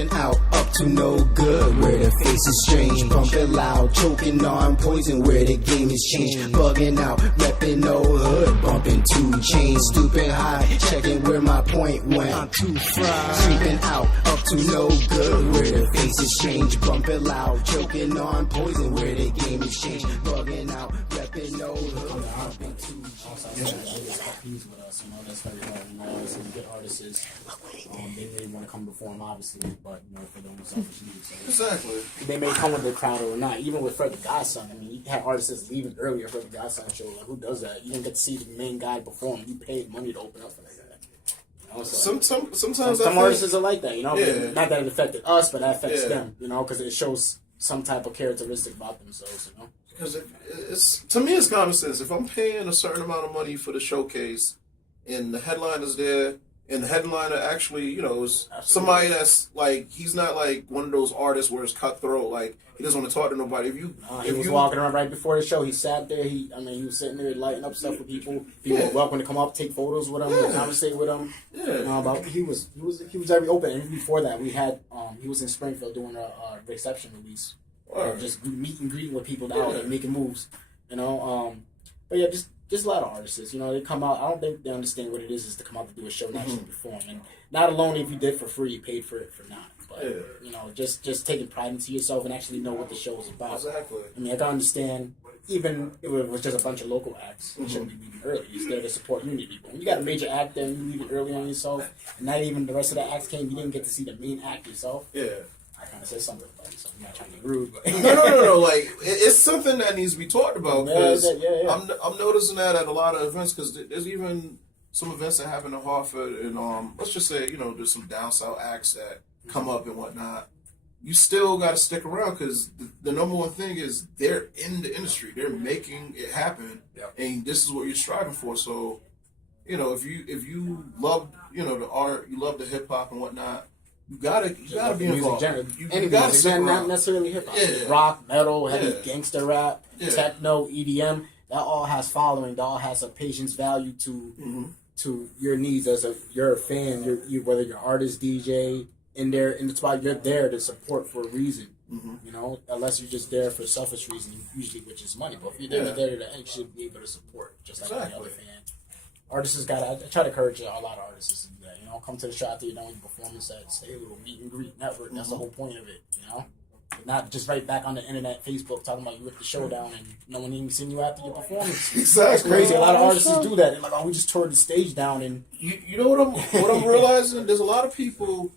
Creeping out, up to no good, where the face is strange. Bumping loud, choking on poison, where the game is changed. Bugging out, repping no hood, bumping 2 chains. Stooping high, checking where my point went. I'm too fried. Creeping out, up to no good, where the face is strange. Bumping loud, choking on poison, where the game is changed. Bugging out, repping no hood, bumping 2 chains. With us, you know, that's very hard. You know, some good artists, they may want to come perform, obviously, but you know, for their own selfish needs. So Exactly. they may come with the crowd or not. Even with Fred the Godson, I mean, you had artists leaving earlier for the Godson show. Like, who does that? You didn't get to see the main guy perform. You paid money to open up for that guy. You know, so sometimes some artists are like that. You know, Yeah. not that it affected us, but that affects Yeah. them. You know, because it shows some type of characteristic about themselves. You know. Because it's to me, it's common sense. If I'm paying a certain amount of money for the showcase, and the headliner's there, and the headliner actually, you know, is somebody that's like, he's not like one of those artists where it's cutthroat, like he doesn't want to talk to nobody. He was walking around right before the show. He sat there. He was sitting there lighting up stuff with people. People were welcome to come up, take photos with him, conversate with him. Yeah. He was very open. And before that, we had he was in Springfield doing a reception release, just meet and greeting with people out there, making moves. You know, but yeah, just a lot of artists. You know, they come out. I don't think they understand what it is to come out to do a show and actually perform. And not alone if you did for free, you paid for it for not. But you know, just taking pride into yourself and actually know what the show is about. Exactly. I mean, I can understand. Even if it was just a bunch of local acts, you shouldn't be leaving early. It's there to support unity. But when you got a major act there and you leave it early on yourself, and not even the rest of the acts came, you didn't get to see the main act yourself. Yeah. I kind of said something about it, so I'm not trying to be rude. But No. Like, it's something that needs to be talked about. Because yeah. I'm noticing that at a lot of events, because there's even some events that happen in Hartford, and let's just say, you know, there's some down south acts that come up and whatnot. You still got to stick around, because the number one thing is they're in the industry, they're making it happen, and this is what you're striving for. So, you know, if you love, you know, the art, you love the hip hop and whatnot, you gotta be involved. You gotta stick around. Not necessarily hip hop, rock, metal, heavy gangster rap, techno, EDM. That all has following. That all has a patience value to your needs as you're a fan. Whether you're artist, DJ. In the spot, you're there to support for a reason, you know. Unless you're just there for selfish reason, usually which is money. But if you're there to the end, you should be able to support just like any other fan. Artists I try to encourage a lot of artists to do that. You know, come to the show after you're done with your performance set, stay a little meet and greet network. That's the whole point of it, you know. Not just right back on the internet, Facebook, talking about you ripped the show down and no one even seen you after your performance. Exactly. It's crazy. A lot of artists do that. They're like, oh, we just tore the stage down. And you know what I'm realizing? There's a lot of people.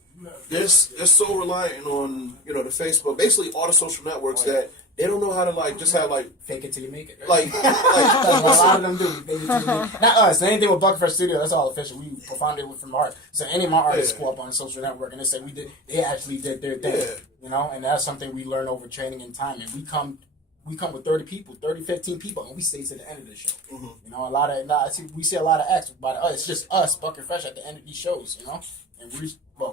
They're so reliant on, you know, the Facebook, basically all the social networks, that they don't know how to like just have like fake it till you make it. Like that's what a lot of them do. Fake it till you make it. Not us. Anything with Buckford Studio, that's all official. We performed it from art. So any of my artists go up on a social network and they say they actually did their thing. You know, and that's something we learn over training and time. And we come with 30 people, 15 people, and we stay to the end of the show. You know, we see a lot of acts, but it's just us, Bucket Fresh, at the end of these shows. You know, and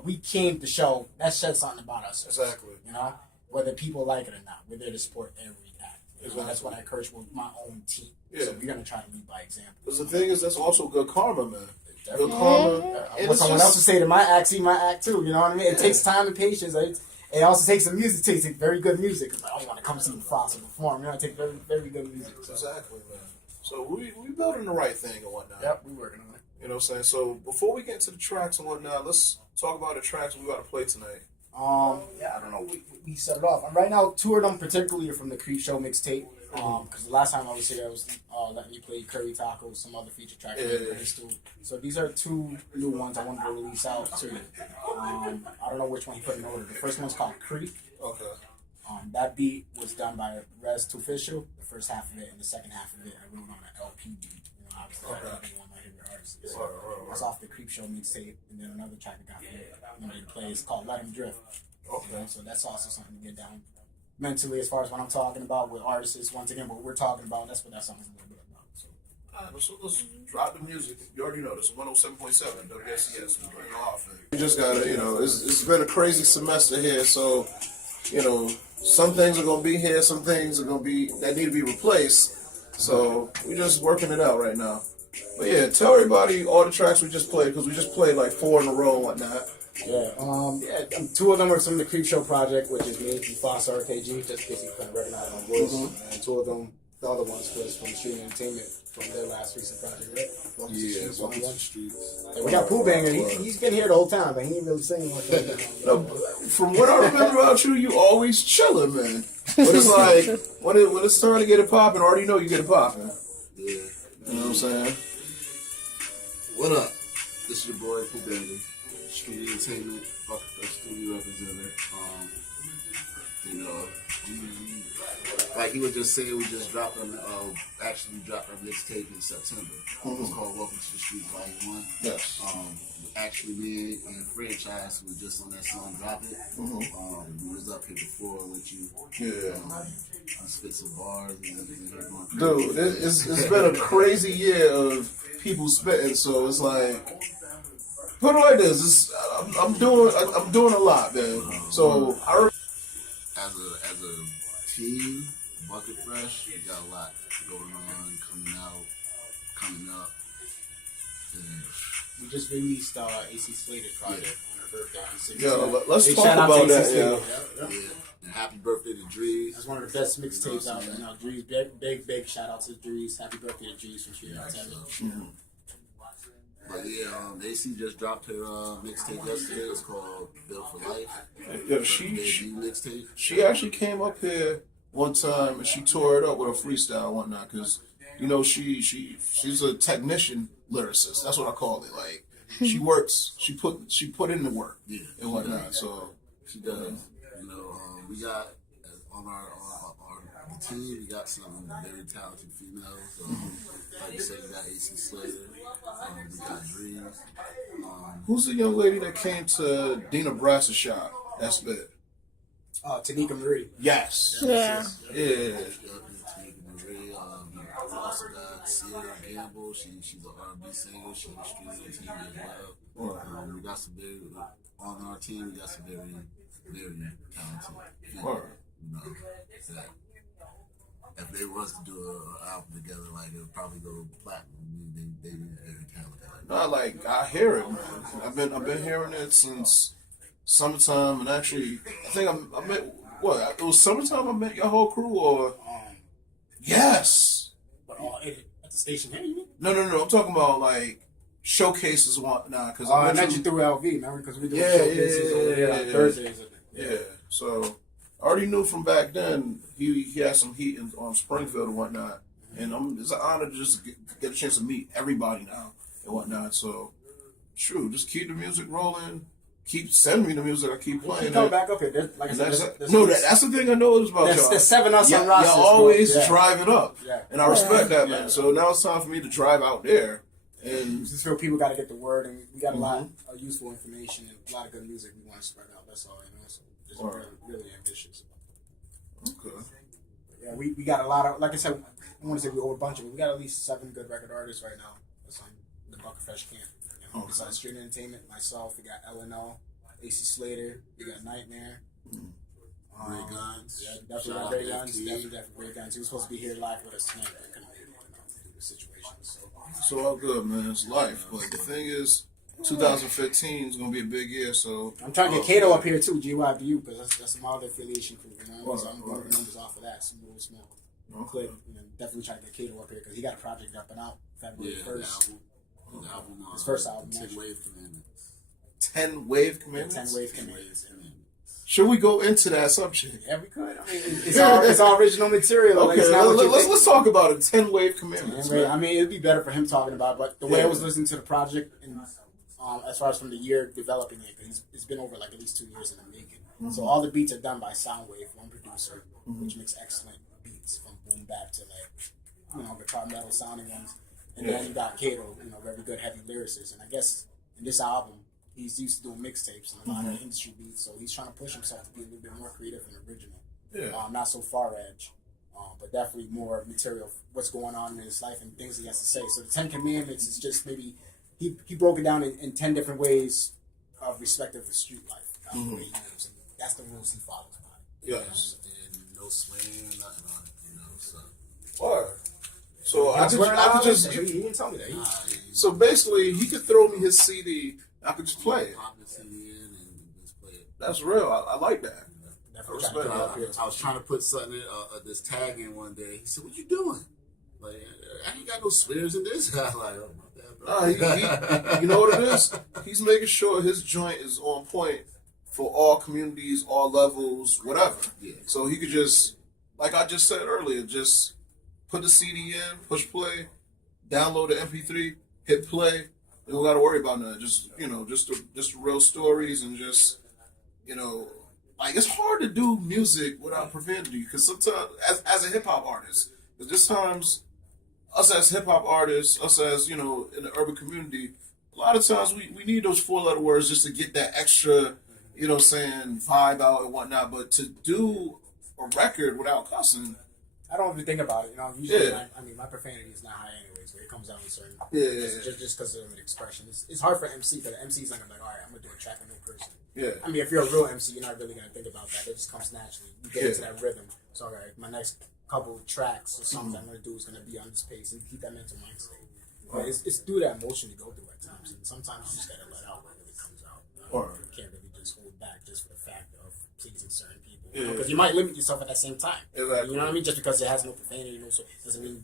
we came to show that said something about us. Exactly. You know, whether people like it or not, we're there to support every act. Exactly. That's what I encourage with my own team. So we're gonna try to lead by example. Because the thing is, that's also good karma, man. Definitely. Good karma. I want someone else to say to my act, see my act too. You know what I mean? It takes time and patience. It also takes some music. It takes very good music. Because I don't want to come see MUFASA perform. You know, it takes very, very good music. So. Exactly, man. So we building the right thing and whatnot. Yep, we working on it. You know what I'm saying? So before we get into the tracks and whatnot, let's talk about the tracks we got to play tonight. I don't know. We set it off. Right now, 2 of them particularly are from the Creep Show mixtape. Because the last time I was here, I was letting you play Curry Tacos, some other feature tracks. So these are 2 new ones I wanted to release out to you. I don't know which one he put in order. The first one's called Creep. Okay. That beat was done by Rez to Official, the first half of it, and the second half of it I wrote on an LP beat. You know, obviously I one of my favorite artists. It's off the Creep Show mixtape, and then another track I got for to play is called Let 'Em Drift. Okay. You know, so that's also something to get down mentally as far as what I'm talking about with artists. Once again, what we're talking about, that's what that song's a little bit about. So. All right, let's drop the music. You already know this is 107.7 WSCS. We're going off. We just gotta, you know, it's been a crazy semester here, so you know, some things are gonna be here, some things are gonna be that need to be replaced. So we're just working it out right now. But yeah, tell everybody all the tracks we just played, because we just played like 4 in a row and whatnot. Two of them are from the Creep Show project, which is me, MUFASA RKG, just in case you couldn't recognize my voice. And two of them, the other ones, was from Street Entertainment from their last recent project, right? Welcome to the Streets. And we got POO BANGA. He's been here the whole time, but he ain't really saying much. No, from what I remember about you, you always chilling, man. But it's like when it's starting to get it popping, I already know you get it popping. Yeah. You know what I'm saying? What up? This is your boy POO BANGA, Street Entertainment, studio representative. Like he was just saying, we just dropped our mixtape in September. It's called Welcome to the Streets Volume 1. Yes. Actually, me and Franchise was just on that song Drop It. We was up here before with you. Yeah. I spit some bars and everything. Dude, it's been a crazy year of people spitting, so it's like, put it like this, I'm doing a lot, man. So as a team, Bucket Fresh, we got a lot going on, coming up. And we just released AC Slater project on her birthday. Yeah, let's talk about that. Yeah. And happy birthday to Drees. That's one of the best mixtapes out there now. Drees, big shout out to Drees. Happy birthday to Drees from Street Entertainment. But yeah, AC just dropped her mixtape yesterday. It's called Built for Life. Yeah, she actually came up here one time and she tore it up with a freestyle and whatnot, because you know she's a technician lyricist. That's what I call it. Like she works, she put in the work and whatnot. So she does. You know, we got on our team, we got some very talented females. Like you said, we got AC Slater. We got Dreams. Who's the young lady that came to Dina Brass's shop? That's it. Tanika Marie. Yes. Yeah. Yeah. We also got Sierra Gamble. She's an R&B singer. She's a Street team as well. We got some very on our team. We got some very, very talented people. You know, that if they was to do an album together, like it would probably go platinum. They very talented. No, like I hear it, man. I've been hearing it since summertime, and actually, I think I met what it was summertime. I met your whole crew, or yes. At the station, hey, you mean? No. I'm talking about like showcases and whatnot. Because I met you through LV, remember? Because we do showcases over there on Thursdays. Yeah. So I already knew from back then he had some heat on Springfield and whatnot, and it's an honor to just get a chance to meet everybody now and whatnot. So, true, just keep the music rolling. Keep sending me the music. I keep playing. Keep coming back up here. Like I said, that's the thing I noticed about y'all. There's 7 us on rosters. Y'all always drive it up, yeah. And I respect that, man. So now it's time for me to drive out there. And just feel people got to get the word, and we got a lot of useful information and a lot of good music we want to spread out. That's all, you know. So just really ambitious about that. Okay. Yeah, we got a lot of, like I said, I want to say we owe a bunch of it. We got at least 7 good record artists right now that's on the Bucket Fresh camp. You know, besides Street Entertainment, myself, we got LNL, AC Slater, we got Nightmare. Ray Guns. Yeah, definitely got Ray Guns. Definitely Ray Guns. He was supposed to be here live with us tonight, but I couldn't make it, due to the situation. So all good, man. It's life. But the thing is, 2015 is going to be a big year, so... I'm trying to get Kato up here, too, GYBU, because that's my other affiliation crew, you know? So I'm going to numbers off of that, some real small. Okay. You know, definitely trying to get Kato up here, because he got a project up and out February 1st. His first album. 10 Wave Commandments. 10 Wave Commandments? 10 Wave Commandments. Should we go into that subject? Yeah, we could. I mean, it's all original material. Okay, like, let's talk about it. 10 Wave Commandments. I mean, it'd be better for him talking about it, but the way I was listening to the project, and as far as from the year developing it, because it's been over like at least 2 years in the making. So all the beats are done by Soundwave, one producer, which makes excellent beats from boom bap to like, guitar metal sounding ones. And then you got Kato, very good heavy lyricist. And I guess in this album, he's used to doing mixtapes and a lot of industry beats, so he's trying to push himself to be a little bit more creative and original. Yeah. Not so far edge, but definitely more material, what's going on in his life and things he has to say. So the 10 Commandments is just maybe, he broke it down in 10 different ways of respective for street life. The way he lives, and that's the rules he follows by. Yes. And no swearing or nothing on it, so. Word. So I could just... He didn't tell me that. So basically, he could throw me his CD, I could just play it. Pop the CD in, That's real. I like that. Definitely trying to get up here. I was trying to put something in, this tag in one day. He said, "What you doing?" Like, I ain't got no swears in this. I was like, "Oh my God, bro." You know what it is? He's making sure his joint is on point for all communities, all levels, whatever. Yeah. So he could just, like I just said earlier, just put the CD in, push play, download the MP3, hit play. You don't got to worry about nothing. Just just the real stories and just like it's hard to do music without profanity because sometimes as a hip hop artist, because there's times us as hip hop artists, us as in the urban community, a lot of times we need those 4-letter words just to get that extra, vibe out and whatnot. But to do a record without cussing, I don't even think about it. Usually, my profanity is not high anyways, but it comes out in certain. Just because of an expression. It's hard for MC because the MC is not gonna be like, all right, I'm gonna do a track with no person. Yeah. I mean, if you're a real MC, you're not really gonna think about that. It just comes naturally. You get into that rhythm. So, all right, my next couple of tracks or songs I'm gonna do is gonna be on this pace and keep that mental mind state. But it's through that emotion you go through at times, and sometimes you just gotta let out when it comes out. You can't really just hold back just for the fact of pleasing certain people. Because you might limit yourself at that same time. Exactly. You know what I mean? Just because it has no profanity, so doesn't mean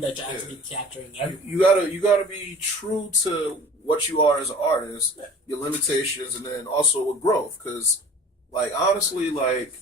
that you're actually capturing everything. You gotta be true to what you are as an artist, your limitations, and then also with growth. Because, like, honestly, like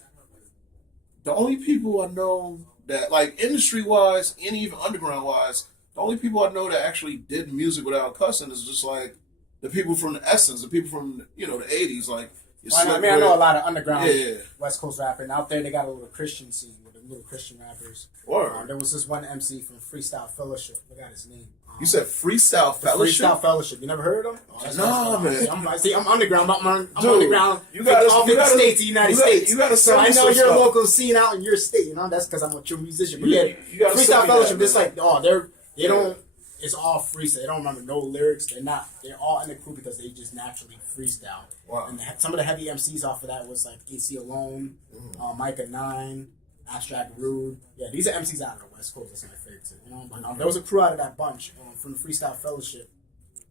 the only people I know that, like, industry wise and even underground wise, the only people I know that actually did music without cussing is just like the people from the Essence, the people from the '80s, like. I know a lot of underground West Coast rapping out there. They got a little Christian scene with the little Christian rappers. There was this one MC from Freestyle Fellowship. I forgot his name. You said Freestyle Fellowship? Freestyle Fellowship. You never heard of him? No, man. I'm underground. I'm Dude, underground. You got all 50 states of the United States. You gotta so I know your local scene out in your state. That's because I'm a true musician. But Freestyle Fellowship. It's like, they don't. It's all freestyle. They don't remember no lyrics. They're all in the crew because they just naturally freestyle. Wow. And some of the heavy MCs off of that was like AC Alone, Micah 9, Abstract Rude. Yeah, these are MCs out of the West Coast. That's my favorite. But there was a crew out of that bunch from the Freestyle Fellowship.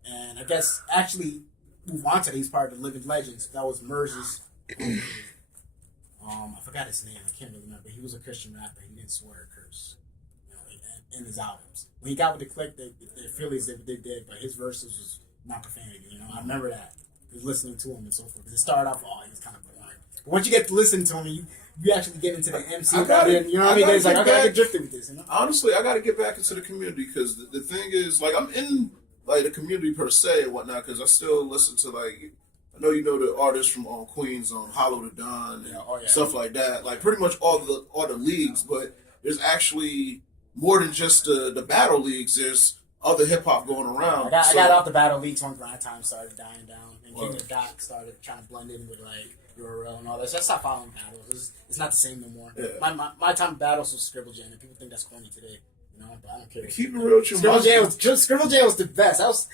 And I guess actually move on to these part of the Living Legends. That was Merz's. I forgot his name. I can't really remember. He was a Christian rapper. He didn't swear or curse. In his albums. When he got with the clique, the Phillies, they did, but his verses was not profanity. I remember that. He was listening to him and so forth. It started off, he was kind of boring. But once you get to listen to him, you actually get into the MC. You know what I mean? It's like, I gotta get drifted with this. Honestly, I gotta get back into the community because the thing is, like, I'm in like the community per se and whatnot because I still listen to like. I know the artists from Queens, Hollow the Don, and stuff like that. Like pretty much all the leagues, but there's actually more than just the battle leagues. There's other hip hop going around. I got out the battle leagues when Grind Time started dying down, and King of Doc started trying to blend in with like URL and all that. So I stopped following battles. It's not the same no more. Yeah. My time battles was Scribble Jam, and people think that's corny today. But I don't care. Keep it real with you. Scribble Jam was the best. That was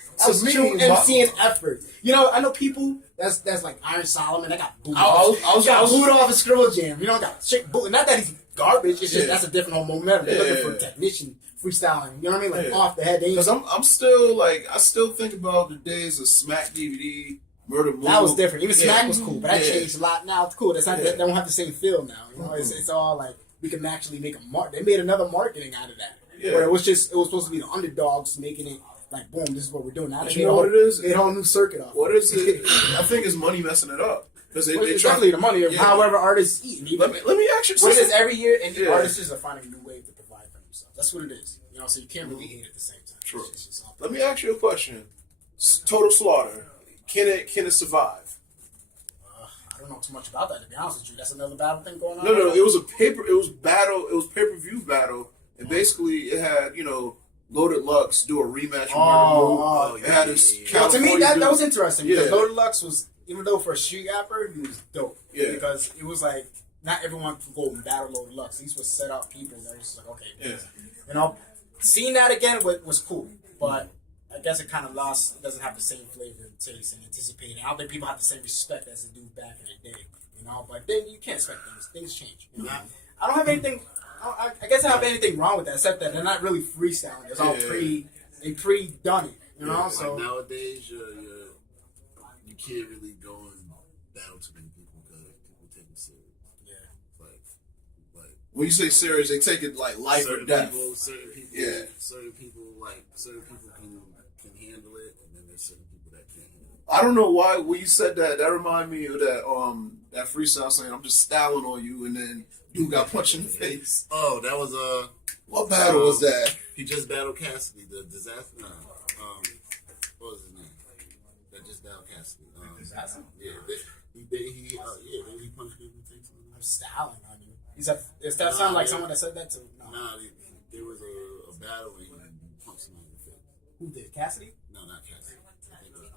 true MC and effort. I know people that's like Iron Solomon. That got booed off. Got booed off of Scribble Jam. Got shit booed. Not that he's garbage. It's just that's a different whole momentum. They're looking for technician freestyling. You know what I mean? Like off the head. Because I'm still like I still think about the days of Smack DVD, Murder Movie. That was different. Even Smack was cool, but that changed a lot. Now it's cool. That's not. They don't have the same feel now. It's all like we can actually make a mark. They made another marketing out of that. Yeah. Where it was supposed to be the underdogs making it like, boom, this is what we're doing. Now you know what it is? They a whole new circuit off. What is it? I think it's money messing it up. Because it's definitely the money of however artists eat. Let me ask you something. What it is every year, and artists are finding a new way to provide for themselves. That's what it is. So you can't really hate at the same time. True. Let me ask you a question. Total Slaughter, can it survive? I don't know too much about that, to be honest with you. That's another battle thing going on. No, it was pay-per-view battle. And basically, it had, Loaded Lux do a rematch with Murder Moon. It had his to me, that was interesting. Because Loaded Lux was, even though for a street rapper, he was dope. Yeah. Because it was like, not everyone could go and battle Loaded Lux. These were set up people that was like, okay. Yeah. Seeing that again was cool. But I guess it kind of lost, it doesn't have the same flavor and taste and anticipating. I don't think people have the same respect as they do back in the day. But then you can't expect things. Things change. I don't have anything... I guess I don't have anything wrong with that, except that they're not really freestyling. It's all they pre-done it, So like nowadays, you can't really go and battle too many people When you say serious, they take it like life or death. Certain people can handle it, and then there's certain people that can't handle it. I don't know why when you said that. That reminded me of that freestyle saying, "I'm just styling on you," and then dude got punched in the face. Oh, that was what battle was that? He just battled Cassidy, the disaster. What was his name? That just battled Cassidy. Disaster? Yeah, he punched me in the face. I'm styling on you. Does that sound like someone that said that to? No. Nah, there was a battle and he punched him in the face. Who did? Cassidy? No, not Cassidy. I think it was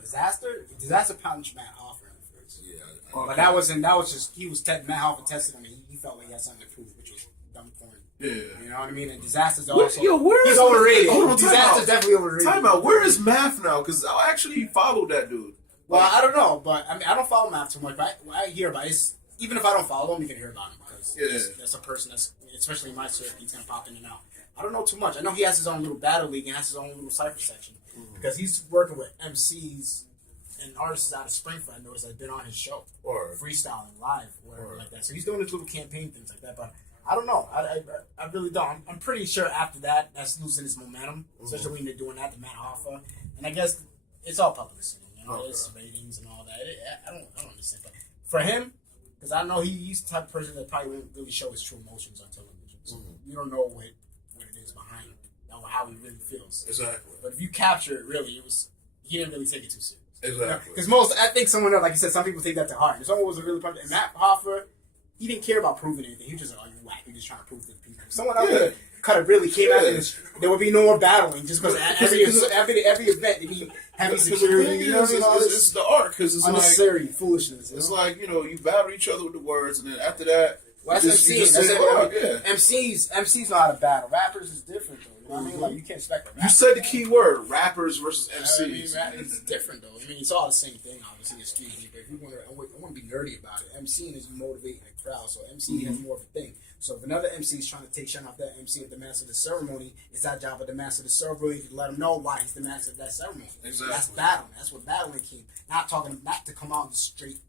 Disaster? Disaster punched Matt Hoffer in the face. Yeah. But that was just Matt Hoffer tested him and he felt like he had something to prove, which was dumb corny. Yeah. You know what I mean? And Disaster's also he's overrated. Hold on, Disaster's definitely overrated. Time out. Where is Math now? Because I actually followed that dude. Well, I don't know, but I mean, I don't follow Math too much. But I hear about it. Even if I don't follow him, you can hear about him because that's a person that's, especially in my circuit, he's gonna pop in and out. I don't know too much. I know he has his own little battle league and has his own little cypher section because he's working with MCs and artists out of Springfield. I noticed that been on his show or freestyling live or whatever like that. So he's doing his little campaign things like that. But I don't know. I really don't. I'm pretty sure after that, that's losing its momentum, especially when they're doing that to Matt Hoffa. And I guess it's all publicity. You know, it's ratings and all that. I don't understand. But for him, because I know he's the type of person that probably won't really show his true emotions on television. So you don't know what it is behind or how he really feels. Exactly. But if you capture it, really, he didn't really take it too serious. Exactly. Because I think someone else, like you said, some people take that to heart. If someone was a really punched, and Matt Hoffa, he didn't care about proving anything. He was just like, oh, you're whack. You're just trying to prove to the people. If someone else could have really came out and there would be no more battling just because every event would be heavy security. You know what I mean? It's the art because it's unnecessary foolishness. It's like, you battle each other with the words, and then after that, well, that's MCs. MCs know how to battle. Rappers is different though. You know what I mean? Like you can't expect a rapper. You said the key word: rappers versus MCs. It's different though. I mean, it's all the same thing. Obviously, excuse me, but if you want to, I want to be nerdy about it. MCing is motivating a crowd, so MC has more of a thing. So if another MC is trying to take shine off that MC of the master of the ceremony, it's our job of the master of the ceremony to let him know why he's the master of that ceremony. Exactly. That's battling. That's what battling came. Not to come out and straight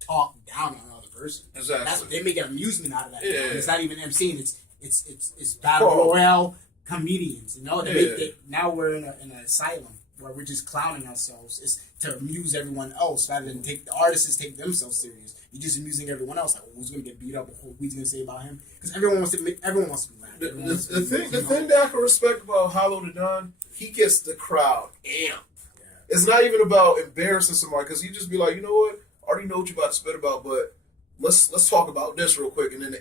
talk down on another person. Exactly. That's what they make an amusement out of that. Yeah. It's not even MCing. It's battle royale comedians. You know, now we're in an asylum where we're just clowning ourselves. It's to amuse everyone else rather than take the artists take themselves serious. You're just amusing everyone else. Like, who's gonna get beat up? What he's gonna say about him? Because everyone wants to be laughed. The thing that I can respect about Hollow the Don, he gets the crowd amped. Yeah. It's not even about embarrassing somebody because he just be like, you know what? I already know what you're about to spit about, but let's talk about this real quick. And then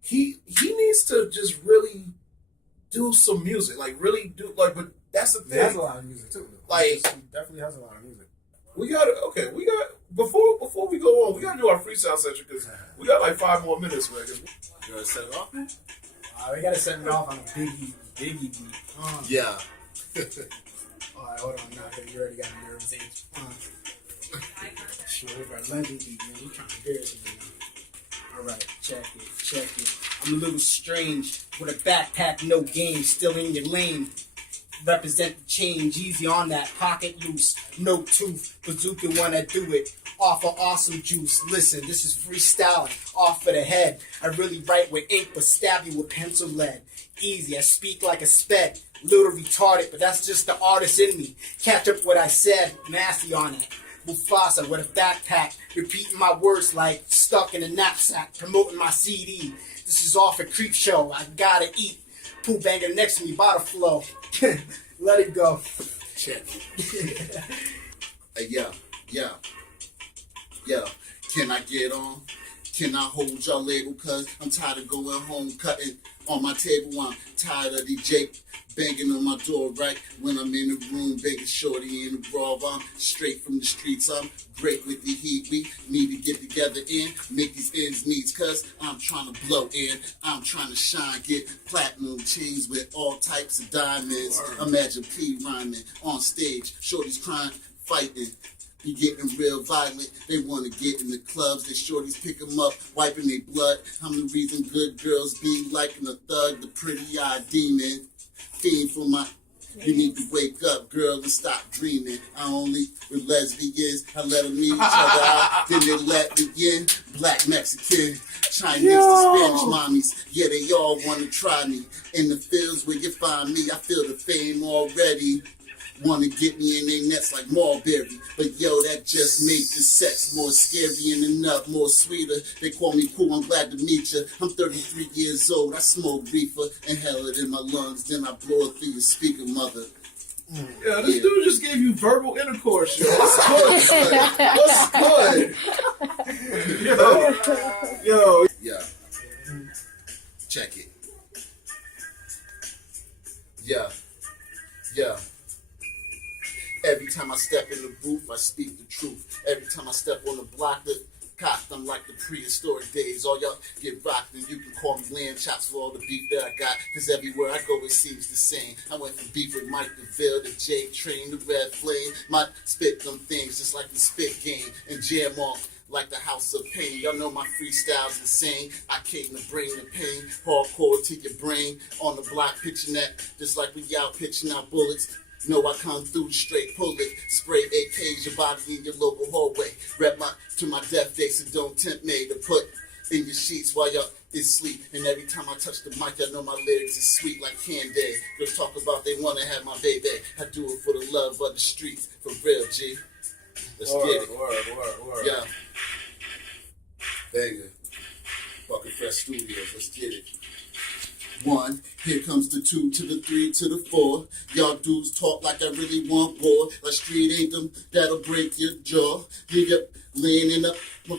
he needs to just really do some music, but that's the thing. He has a lot of music too. Like, he definitely has a lot of music. Before we go on, we gotta do our freestyle session because we got like 5 more minutes, man. You want to set it off? We gotta set it off on a biggie beat. Yeah. All right, hold on now, because you already got a nervous age. Sure, over a London beat, man. We trying to embarrass me now. All right, check it. I'm a little strange with a backpack, no game, still in your lane. Represent the change, easy on that, pocket loose, no tooth, bazooka wanna do it, off of awesome juice. Listen, this is freestyling, off of the head. I really write with ink, but stab you with pencil lead. Easy, I speak like a sped, little retarded, but that's just the artist in me. Catch up what I said, nasty on it. MUFASA with a backpack, repeating my words like stuck in a knapsack, promoting my CD. This is off a creep show, I gotta eat. POO BANGA next to me, bottle flow. Let it go. Check. Yeah. Can I get on? Can I hold y'all label? Cause I'm tired of going home cutting on my table. I'm tired of the Jake banging on my door right when I'm in the room, banging shorty in the bra. I'm straight from the streets. I'm great with the heat. We need to get together and make these ends meet. Cause I'm trying to blow in. I'm trying to shine. Get platinum chains with all types of diamonds. Imagine P rhyming on stage. Shorty's crying, fighting. Be getting real violent. They want to get in the clubs. They shorties pick them up, wiping their blood. I'm the reason good girls be liking a thug, the pretty-eyed demon. Fiend for my You need to wake up, girl, and stop dreaming. I only with lesbians, I let them meet each other out, then they let me in. Black, Mexican, Chinese, to Spanish mommies, yeah, they all want to try me. In the fields where you find me, I feel the fame already. Want to get me in their nets like Marbury. But yo, that just made the sex more scary and enough, more sweeter. They call me cool, I'm glad to meet you. I'm 33 years old, I smoke reefer, inhale it in my lungs, then I blow it through your speaker, mother. Yeah, this dude just gave you verbal intercourse, yo. What's good? What's good? Yo. Yeah. Check it. Yeah. Yeah. Every time I step in the booth, I speak the truth. Every time I step on the block, the cocked, I'm like the prehistoric days. All y'all get rocked, and you can call me lamb chops for all the beef that I got. Cause everywhere I go, it seems the same. I went from beef with Mike DeVille, the J Train, the Red Flame. Might spit them things just like the spit game and jam off like the House of Pain. Y'all know my freestyle's insane. I came to bring the pain, hardcore to your brain. On the block, pitching that, just like we out pitching out bullets. No, I come through straight, pull it, spray AKs, your body in your local hallway. Rep my to my death day, so don't tempt me to put in your sheets while y'all is sleep. And every time I touch the mic, y'all know my lyrics is sweet like candy. Girls talk about they wanna have my baby. I do it for the love of the streets, for real, G. Let's get it. Word. Yeah. Banger. Fucking Fresh Studios, let's get it. 1, here comes the 2 to the 3 to the 4. Y'all dudes talk like I really want war. Like street anthem, that'll break your jaw. Leave up, leaning up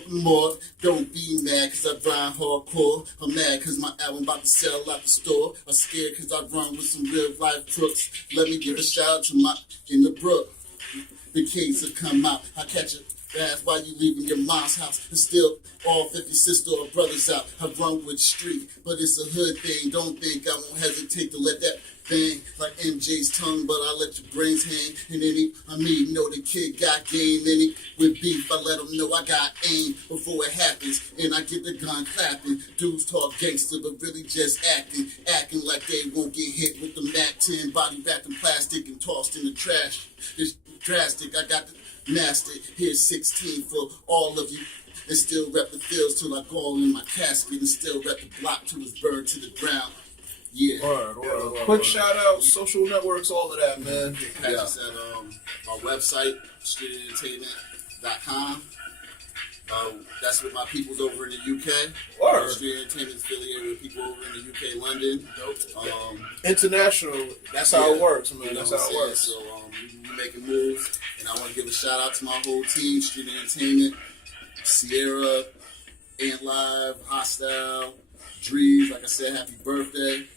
more. Don't be mad cause I grind hardcore. I'm mad cause my album about to sell out the store. I'm scared cause I run with some real life crooks. Let me give a shout out to my in the brook. The kids will come out. I catch it. That's why you leaving your mom's house and still all 50 sister or brothers out. I run with street, but it's a hood thing. Don't think I won't hesitate to let that bang like MJ's tongue, but I let your brains hang. And then know the kid got game in it. With beef, I let him know I got aim before it happens. And I get the gun clapping. Dudes talk gangster, but really just acting like they won't get hit with the Mac 10, body wrapped in plastic and tossed in the trash. It's drastic, I got the master. Here's 16 for all of you. And still rep the fields till I go in my casket. And still rep the block till it's burned to the ground. Yeah. Word. Quick shout out, social networks, all of that, man. Catch us at our website, streetentertainment.com. That's with my peoples over in the UK. Word. Street Entertainment affiliated with people over in the UK, London. International, that's how it works, man. You know That's how it works. So we're making moves. And I want to give a shout out to my whole team, Street Entertainment, Sierra, Ant Live, Hostile, Drees, like I said, happy birthday.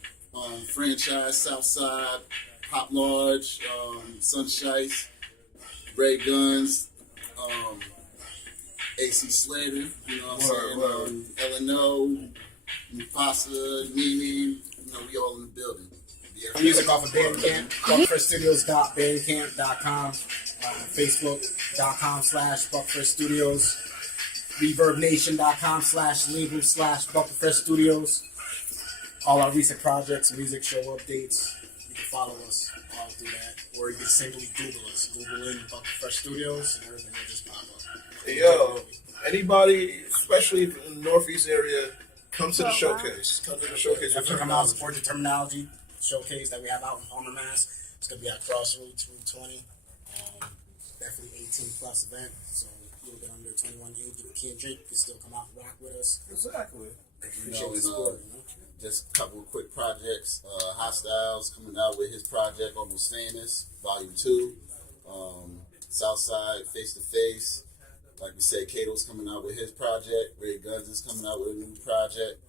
Franchise, Southside, Pop Large, Sunshine, Ray Guns, AC Slater, you know what I'm saying? LNO, MUFASA, Mimi, you know, we all in the building. Yeah. Music off of Bandcamp, buckfreshstudios.bandcamp.com, facebook.com/buckfreshstudios, reverbnation.com/label/buckfreshstudios. All our recent projects, music show updates, you can follow us all through that. Or you can simply Google us. Google in Buck Fresh Studios and everything will just pop up. Hey, yo, anybody, especially in the Northeast area, come to the showcase. Come to the showcase. Definitely come out and support the Terminology showcase that we have out in Palmer, Mass. It's going to be at Crossroads, Route 20. Definitely 18 plus event. So a little bit under 21 age. If you can't drink, you can still come out and rock with us. Exactly. Appreciate the support, you know? Just a couple of quick projects. Hostiles coming out with his project, Almost Famous, Volume 2. Southside, Face to Face. Like we said, Kato's coming out with his project. Ray Guns is coming out with a new project.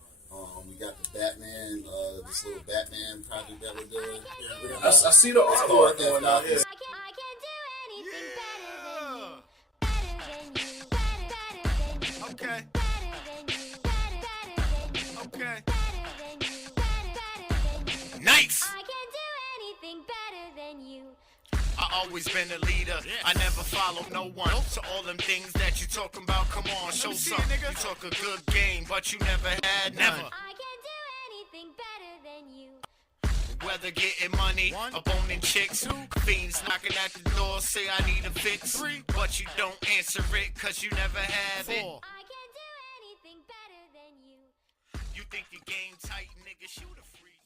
We got the Batman, this little Batman project that we're doing. Yeah, I see the artwork going out here. Okay. Nice. I can do anything better than you. I always been a leader. I never follow no one. So all them things that you talking about, come on, show some. You talk a good game, but you never had none. I can do anything better than you. whether getting money, or boning chicks. Fiends knocking at the door, say I need a fix. But you don't answer it, cause you never have it. I can do anything better than you. You think your game tight, nigga, shoot a free.